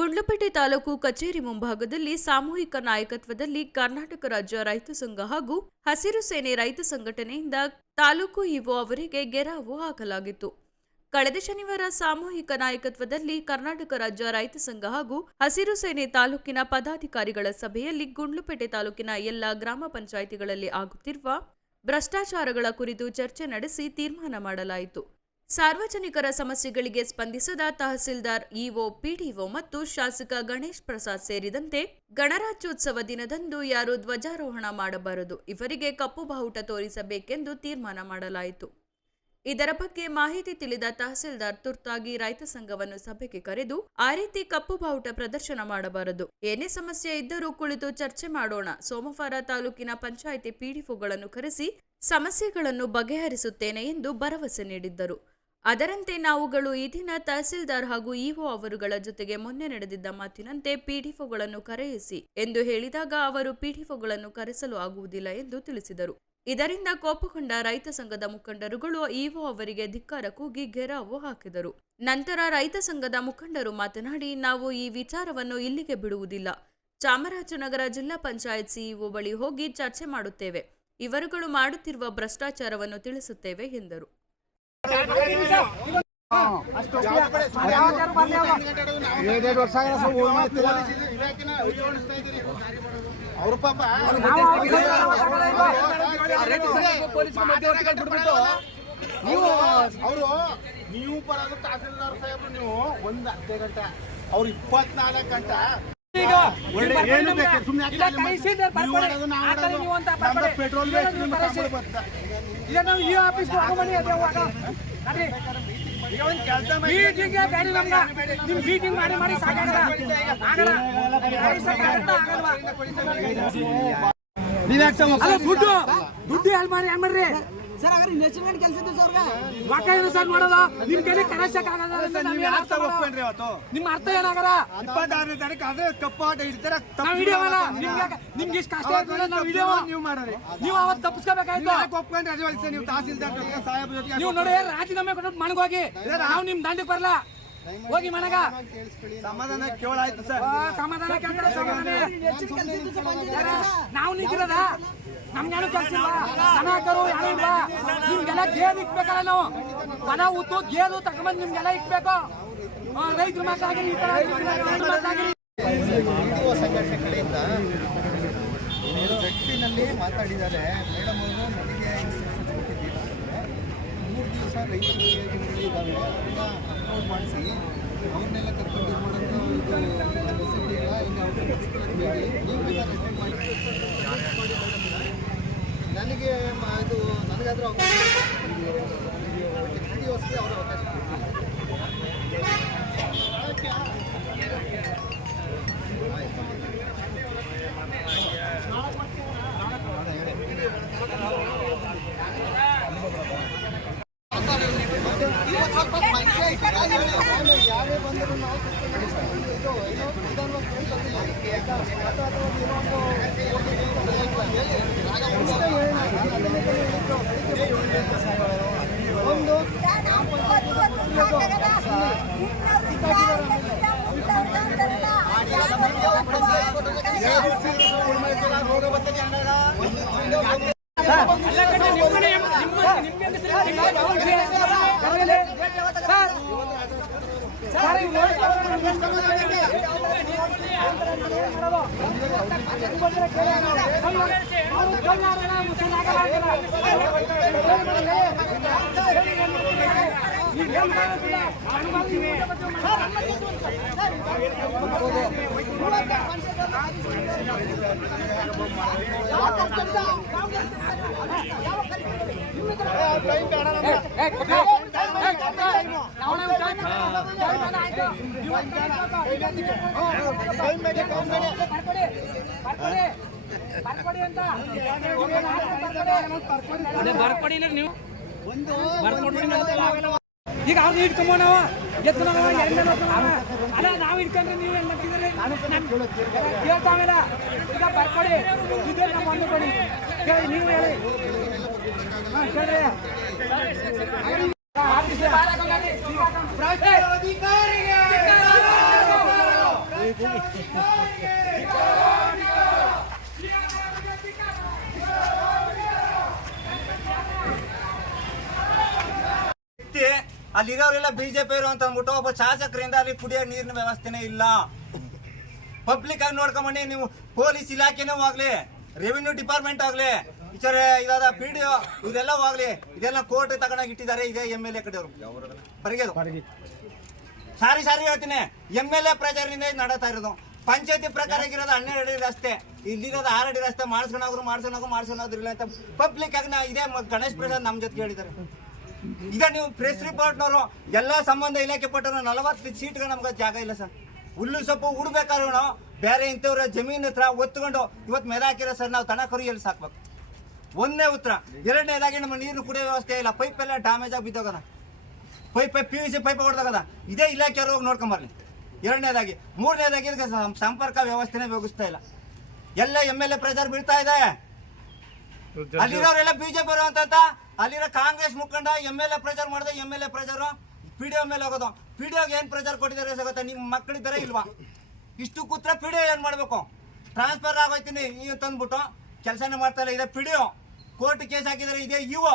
ಗುಂಡ್ಲುಪೇಟೆ ತಾಲೂಕು ಕಚೇರಿ ಮುಂಭಾಗದಲ್ಲಿ ಸಾಮೂಹಿಕ ನಾಯಕತ್ವದಲ್ಲಿ ಕರ್ನಾಟಕ ರಾಜ್ಯ ರೈತ ಸಂಘ ಹಾಗೂ ಹಸಿರು ಸೇನೆ ರೈತ ಸಂಘಟನೆಯಿಂದ ತಾಲೂಕು ಇಒ ಅವರಿಗೆ ಗೆರಾವು ಹಾಕಲಾಗಿತ್ತು. ಕಳೆದ ಶನಿವಾರ ಸಾಮೂಹಿಕ ನಾಯಕತ್ವದಲ್ಲಿ ಕರ್ನಾಟಕ ರಾಜ್ಯ ರೈತ ಸಂಘ ಹಾಗೂ ಹಸಿರು ಸೇನೆ ತಾಲೂಕಿನ ಪದಾಧಿಕಾರಿಗಳ ಸಭೆಯಲ್ಲಿ ಗುಂಡ್ಲುಪೇಟೆ ತಾಲೂಕಿನ ಎಲ್ಲ ಗ್ರಾಮ ಪಂಚಾಯಿತಿಗಳಲ್ಲಿ ಆಗುತ್ತಿರುವ ಭ್ರಷ್ಟಾಚಾರಗಳ ಕುರಿತು ಚರ್ಚೆ ನಡೆಸಿ ತೀರ್ಮಾನ ಮಾಡಲಾಯಿತು. ಸಾರ್ವಜನಿಕರ ಸಮಸ್ಯೆಗಳಿಗೆ ಸ್ಪಂದಿಸದ ತಹಸೀಲ್ದಾರ್ ಇಒ ಪಿಡಿಒ ಮತ್ತು ಶಾಸಕ ಗಣೇಶ್ ಪ್ರಸಾದ್ ಸೇರಿದಂತೆ ಗಣರಾಜ್ಯೋತ್ಸವ ದಿನದಂದು ಯಾರು ಧ್ವಜಾರೋಹಣ ಮಾಡಬಾರದು. ಇವರಿಗೆ ಕಪ್ಪು ಬಾವುಟ ತೋರಿಸಬೇಕೆಂದು ತೀರ್ಮಾನ ಮಾಡಲಾಯಿತು. ಇದರ ಬಗ್ಗೆ ಮಾಹಿತಿ ತಿಳಿದ ತಹಸೀಲ್ದಾರ್ ತುರ್ತಾಗಿ ರೈತ ಸಂಘವನ್ನು ಸಭೆಗೆ ಕರೆದು, ಆ ರೀತಿ ಕಪ್ಪು ಬಾವುಟ ಪ್ರದರ್ಶನ ಮಾಡಬಾರದು. ಏನೇ ಸಮಸ್ಯೆ ಇದ್ದರೂ ಕುಳಿತು ಚರ್ಚೆ ಮಾಡೋಣ. ಸೋಮವಾರ ತಾಲೂಕಿನ ಪಂಚಾಯಿತಿ ಪಿಡಿಒಗಳನ್ನು ಕರೆಸಿ ಸಮಸ್ಯೆಗಳನ್ನು ಬಗೆಹರಿಸುತ್ತೇನೆ ಎಂದು ಭರವಸೆ ನೀಡಿದ್ದರು. ಅದರಂತೆ ನಾವುಗಳು ಈ ದಿನ ತಹಸೀಲ್ದಾರ್ ಹಾಗೂ ಇಒ ಅವರುಗಳ ಜೊತೆಗೆ ಮೊನ್ನೆ ನಡೆದಿದ್ದ ಮಾತಿನಂತೆ ಪಿಡಿಒಗಳನ್ನು ಕರೆಯಿಸಿ ಎಂದು ಹೇಳಿದಾಗ ಅವರು ಪಿಡಿಒಗಳನ್ನು ಕರೆಸಲು ಆಗುವುದಿಲ್ಲ ಎಂದು ತಿಳಿಸಿದರು. ಇದರಿಂದ ಕೋಪಗೊಂಡ ರೈತ ಸಂಘದ ಮುಖಂಡರುಗಳು ಇಒ ಅವರಿಗೆ ಧಿಕ್ಕಾರ ಕೂಗಿ ಘೆರಾವು ಹಾಕಿದರು. ನಂತರ ರೈತ ಸಂಘದ ಮುಖಂಡರು ಮಾತನಾಡಿ, ನಾವು ಈ ವಿಚಾರವನ್ನು ಇಲ್ಲಿಗೆ ಬಿಡುವುದಿಲ್ಲ. ಚಾಮರಾಜನಗರ ಜಿಲ್ಲಾ ಪಂಚಾಯತ್ ಸಿಇಒ ಬಳಿ ಹೋಗಿ ಚರ್ಚೆ ಮಾಡುತ್ತೇವೆ. ಇವರುಗಳು ಮಾಡುತ್ತಿರುವ ಭ್ರಷ್ಟಾಚಾರವನ್ನು ತಿಳಿಸುತ್ತೇವೆ ಎಂದರು. ವರ್ಷ? ಅವ್ರ ಪಾಪ ನೀವು ಅವರು ನೀವು ಬರೋದು ತಹಸೀಲ್ದಾರ್ ಸಾಹೇಬ್ರು ನೀವು ಒಂದು ಅರ್ಧ ಗಂಟೆ ಅವ್ರು ಇಪ್ಪತ್ನಾಲ್ಕು ಗಂಟೆ ಅಂತ ಪೆಟ್ರೋಲ್ ಇಲ್ಲ, ನೀವು. ಈಗ ಈ ಆಫೀಸ್ ಅದೇ ಅದೇ ಮೀಟಿಂಗ್ ಬೇಡಿ ನಮ್ಗ. ನಿಮ್ ಮೀಟಿಂಗ್ ಮಾಡಿ ಮಾಡಿ ಸಾಕಾಗಲ್ಲ. ಆಗಲ್ಲ. ಗಾಡಿ ಸಾಕಾಗತ್ತಾ? ಆಗಲ್ವಾ? ಅಲ್ಲ ದುಡ್ಡು. ದುಡ್ಡು ಎಲ್ಲಿ ಮಾಡಿ ಏನ್ ಮಾಡ್ರಿ ಸರ್ ಹಾಗಾದ್ರೆ ನೆಚ್ಚಿನ ಕೆಲಸ ಇದೆ ಸರ್ ಏನು ಸರ್ ಮಾಡೋದು? ನಿಮ್ ಕೈಲಿ ಕರೆಸಕ್ ಆಗಲ್ಲ. ನಾವ್ ಏನ್ ಅರ್ಥ ಮಾಡೋದು? ನಿಮ್ ಅರ್ಥ ಏನಾಗಲ್ಲ? ಇಪ್ಪತ್ತಾರನೇ ತಾರೀಕು ಅದೇ ಕಪ್ಪಾಟ ಇಡ್ತಾರೆ ವಿಡಿಯೋ ಹಿಡಿಯವಲ್ಲ ನಿಮ್ಗೆ ನಿಮ್ಗೆ ಇಷ್ಟ ಕಷ್ಟ ನಾವು ಹಿಡಿಯವ ನೀವು ಮಾಡ್ರಿ. ನೀವು ಅವತ್ತು ತಪ್ಪಿಸ್ಕೋಬೇಕಾಯ್ತು. ಹೊಲಿಸಿ ನೀವು ತಹಸೀಲ್ದಾರ್ ಸಾಹೇಬ್ ಸಾಹೇಬ್ರ ಜೊತೆಗೆ ನೀವು ನೋಡಿ ರಾಜೀನಾಮೆ ಕೊಟ್ಟು ಮಣಗೋಗಿ. ನಾವು ನಿಮ್ ದಂಡಿಗೆ ಬರಲ್ಲ ಹೋಗಿ ಮನಗ ಸಮಾಧಾನ ಕೇಳಾಯ್ತು ಸರ್. ಸಮಾಧಾನ ಕೇಳ್ತಾರೆ ಸಮಾಧಾನ? ನಾವು ನಿಂತಿರೋದ? ನಮ್ಗೇನು ಕೆಲಸ ಇಲ್ಲ. ದನ ಹಾಕೋರು ಯಾರು ಇಲ್ಲ. ನಿಮ್ಗೆಲ್ಲ ಗೇದು ಇಕ್ಬೇಕಲ್ಲ ನಾವು. ಮನ ಉತ್ತು ಗೇದು ತಗೊಂಬಂದ್ ನಿಮ್ಗೆಲ್ಲ ಇಕ್ಬೇಕು ಆ, ರೈತರ ಮಾತಾಗಿ ಈ ತರ ಮಾತಾಗಿ ಯುವ ಕಡೆಯಿಂದ ಗಟ್ಟಿನಲ್ಲಿ ಮಾತಾಡಿದ್ದಾರೆ. ಮೇಡಮ್ ಅವರು ನನಗೆ ಇನ್ಸ್ಟ್ರಕ್ಷನ್ ಕೊಟ್ಟಿದ್ದೀರಾ ಅಂದರೆ ರೈತರಿಗೆ ಇದ್ದಾವೆ ಅದನ್ನ ಅಪ್ಲೋಡ್ ಮಾಡಿಸಿ ಅವ್ರನ್ನೆಲ್ಲ ಕರ್ಕೊಂಡು ಮಾಡೋದು ಇದು ಫೆಸಿಲಿಟಿ ಇಲ್ಲ. ಇಲ್ಲ ಅವ್ರ ಬೇಡಿ ನೀವು ಬೇಕಾದ್ರೆ attend ನನಗೆ ಇದು ನನಗಾದ್ರೂ ಅವಕಾಶ ಒಂದು ರೋಗ ಬರ್ತದೆ ಅಣ್ಣ ಬರ್ಕೊಡಿ ಅಂತ ಬರ್ಕೊಡಿ ನೀವು ಈಗ ಅವ್ರು ಇಟ್ಕೊಂಬ ನಾವು? ಎತ್ತು ನಾವು ಅಲ್ಲ ನಾವು ಇಟ್ಕೊಂಡ್ರೆ ನೀವು ಎಲ್ಲ ಕೇಳ್ತಾವಿಲ್ಲ ಈಗ ಬರ್ಕೊಡಿ. ಇದೇ ಒಂದು ಕೊಡಿ ನೀವು ಹೇಳಿ. ಹಾ, ಕೇಳ್ರಿ. ಅಲ್ಲಿರೋರೆಲ್ಲ ಬಿಜೆಪಿ ಇರೋ ಅಂತ ಅಂದ್ಬಿಟ್ಟು ಒಬ್ಬ ಶಾಸಕರಿಂದ ಅಲ್ಲಿ ಕುಡಿಯೋ ನೀರಿನ ವ್ಯವಸ್ಥೆನೇ ಇಲ್ಲ. ಪಬ್ಲಿಕ್ ಆಗಿ ನೋಡ್ಕೊಂಬಂಡಿ ನೀವು ಪೊಲೀಸ್ ಇಲಾಖೆನೂ ಹೋಗ್ಲಿ ರೆವಿನ್ಯೂ ಡಿಪಾರ್ಟ್ಮೆಂಟ್ ಆಗ್ಲಿ ಈಚರ ಇದಾದ ಪಿ ಡಿ ಇವರೆಲ್ಲ ಹೋಗ್ಲಿ ಇದೆಲ್ಲ ಕೋರ್ಟ್ ತಗೊಂಡಾಗ ಇಟ್ಟಿದ್ದಾರೆ ಇದೇ ಎಂ ಎಲ್ ಎ ಕಡೆಯವರು. ಬರಿಗೆದು ಸಾರಿ ಸಾರಿ ಹೇಳ್ತೀನಿ. ಎಂ ಎಲ್ ಎ ಪ್ರಚಾರದಿಂದ ನಡತಾ ಇರೋದು. ಪಂಚಾಯತಿ ಪ್ರಕಾರ ಇರೋದು ಹನ್ನೆರಡು ಅಡಿ ರಸ್ತೆ. ಇಲ್ಲಿರೋದು ಆರು ಅಡಿ ರಸ್ತೆ. ಮಾಡ್ಸ್ಕೊಂಡೋಗ್ರು ಮಾಡ್ಸ್ಕೊಂಡೋಗು ಮಾಡಿಸ್ಕೊಂಡಾದ್ರು ಇಲ್ಲ ಅಂತ ಪಬ್ಲಿಕ್ ಆಗಿ ನಾ ಇದೇ ಗಣೇಶ್ ಪ್ರಸಾದ್ ನಮ್ಮ ಜೊತೆ ಹೇಳಿದ್ದಾರೆ ಈಗ ನೀವು ಪ್ರೆಸ್ ರಿಪೋರ್ಟ್ನವರು ಎಲ್ಲ ಸಂಬಂಧ ಇಲಾಖೆ ಪಟ್ಟರು ನಲವತ್ತು ಸೀಟ್ಗಳು ನಮ್ಗೆ ಜಾಗ ಇಲ್ಲ ಸರ್. ಹುಲ್ಲು ಸೊಪ್ಪು ಉಡ್ಬೇಕಾದ್ರೂ ಬೇರೆ ಇಂಥವ್ರ ಜಮೀನ್ ಹತ್ರ ಒತ್ಕೊಂಡು ಇವತ್ತು ಮೆದ ಹಾಕಿರೋ ಸರ್ ನಾವು ಕರು ಎಲ್ಲಿ ಸಾಕ್ಬೇಕು. ಒಂದನೇ ಉತ್ತರ. ಎರಡನೇದಾಗಿ ನಮ್ಮ ನೀರು ಕುಡಿಯೋ ವ್ಯವಸ್ಥೆ ಇಲ್ಲ. ಪೈಪ್ ಎಲ್ಲ ಡ್ಯಾಮೇಜ್ ಆಗಿ ಬಿದ್ದೋಗದ. Pipe pipe P U C pipe ಹೊಡೆದಾಗದ ಇದೇ ಇಲಾಖೆಯವ್ರು ಹೋಗಿ ನೋಡ್ಕೊಂಬರ್ಲಿ ಎರಡನೇದಾಗಿ ಮೂರನೇದಾಗಿ ಇದಕ್ಕೆ ಸಂಪರ್ಕ ವ್ಯವಸ್ಥೆನೇ ಬೇಗಿಸ್ತಾ ಇಲ್ಲ. ಎಲ್ಲ ಎಂ ಎಲ್ ಎ ಪ್ರಚಾರ ಬೀಳ್ತಾ ಇದೆ. ಅಲ್ಲಿರೋರೆಲ್ಲ ಬಿಜೆಪಿ ಅಂತ ಅಲ್ಲಿರೋ ಕಾಂಗ್ರೆಸ್ ಮುಖಂಡ ಎಂ ಎಲ್ ಎ ಪ್ರಚಾರ ಮಾಡಿದೆ ಎಂ ಎಲ್ ಎ ಪ್ರಚಾರ ಪಿ ಡಿ ಒ ಮೇಲೆ ಹೋಗೋದು ಪಿ ಡಿ ಏನು ಪ್ರಚಾರ ಕೊಟ್ಟಿದ್ದಾರೆ ಸಿಗುತ್ತೆ ನಿಮ್ಮ ಮಕ್ಕಳಿದ್ದಾರೆ ಇಲ್ವಾ? ಇಷ್ಟು ಕೂತ್ರೆ ಪಿ ಡಿ ಒ ಏನು ಮಾಡಬೇಕು? ಟ್ರಾನ್ಸ್ಫರ್ ಆಗೋಯ್ತೀನಿ ಈಗ ತಂದ್ಬಿಟ್ಟು. ಕೆಲಸನೇ ಮಾಡ್ತಾ ಇಲ್ಲ. ಇದೆ P D O court case ಹಾಕಿದ್ದಾರೆ. ಇದೆ ಇವು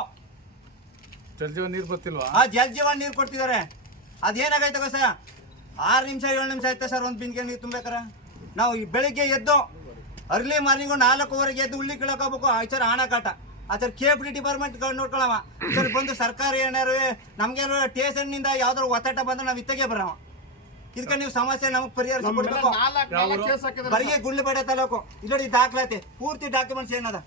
ಜಲ್ ನೀರು ಬರ್ತಿಲ್ವಾ ಆ ಜಲ್ ಜೀವನ್ ನೀರು ಕೊಡ್ತಿದ್ದಾರೆ ಅದೇನಾಗೈತೆ ಗೋ ಸರ್ ಆರು ನಿಮಿಷ ಏಳು ನಿಮಿಷ ಆಯ್ತಾ ಸರ್ ಒಂದ್ ಬಿಂದಿಗೆ ನೀರು ತುಂಬೇಕಾರ ನಾವು ಈ ಬೆಳಿಗ್ಗೆ ಎದ್ದು ಅರ್ಲಿ ಮಾರ್ನಿಂಗು ನಾಲ್ಕೂವರೆಗೆ ಎದ್ದು ಉಳ್ಳಿ ಕೀಳಕ್ ಹೋಗ್ಬೇಕು. ಆಯ್ತಾರ ಆಣಕಾಟ. ಆಚರ್ ಕೆ ಎಫ್ ಡಿ ಡಿಪಾರ್ಟ್ಮೆಂಟ್ ನೋಡ್ಕೊಳವ. ಸರ್ ಬಂದು ಸರ್ಕಾರಿ ಏನಾರು ನಮ್ಗೆ ಸ್ಟೇಷನ್ನಿಂದ ಯಾವ್ದಾರು ಒತ್ತಡ ಬಂದ್ರೆ ನಾವು ಇತ್ತಗೆ ಬರವ. ಇದಕ್ಕೆ ನೀವು ಸಮಸ್ಯೆ ನಮಗೆ ಪರಿಹರಿಸಿ ಕೊಡ್ಬೇಕು ಬರಿಗೆ ಗುಂಡ್ಲುಪೇಟೆ ತಾಲೂಕು. ಇಲ್ಲಿ ದಾಖಲಾತಿ. ಪೂರ್ತಿ ಡಾಕ್ಯುಮೆಂಟ್ಸ್ ಏನದ